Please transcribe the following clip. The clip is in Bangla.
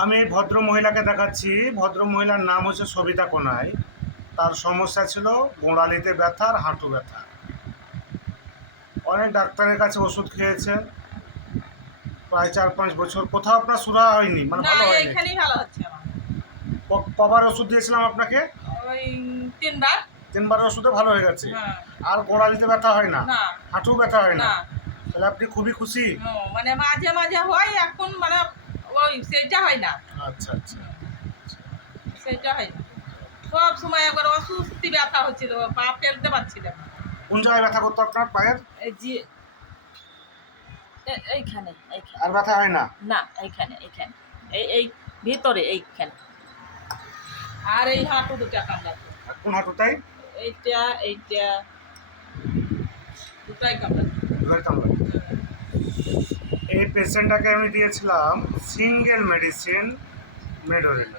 আমি এই ভদ্র মহিলাকে দেখাচ্ছি। ভদ্র মহিলার নাম হচ্ছে সবিতা কোনাই। তার সমস্যা ছিল গোড়ালিতে ব্যথা আর হাঁটু ব্যথা। অনেক ডাক্তারের কাছে ওষুধ খেয়েছেন, প্রায় 4-5 বছর। কোথাও আপনার সুরা হয়নি, মানে না, ভালো হয়নি? এইখানেই ভালো হচ্ছে আমার। কবার ওষুধ দিয়েছিলাম আপনাকে? ওই 3 বার। 3 বার ওষুধে ভালো হয়ে গেছে। হ্যাঁ। আর গোড়ালিতে ব্যথা হয় না? না। হাঁটু ব্যথা হয় না? না। তাহলে আপনি খুবই খুশি? মানে মাঝে মাঝে হয়, এখন মানে ওই সেইটা হয় না। আচ্ছা, আচ্ছা। সেইটা হয় না। সব সময় একবার অসুস্থি ব্যথা হচ্ছিল, পা ফেলতে পারছিলাম না। কোন জায়গায় ব্যথা করতো আপনার পায়ের? এই যে এইখানে এইখানে আর ব্যথা হয় না? না, এইখানে এইখানে এই এই ভিতরে এইখানে। আর এই হাঁটু দুটা কামড়াতো। আর কোন হাঁটুটাই? এইটা এইটা দুটাই কামড়াতো। দুটাই কামড়ায়। এই পেশেন্টটাকে আমি দিয়েছিলাম সিঙ্গেল মেডিসিন মেডোরিন।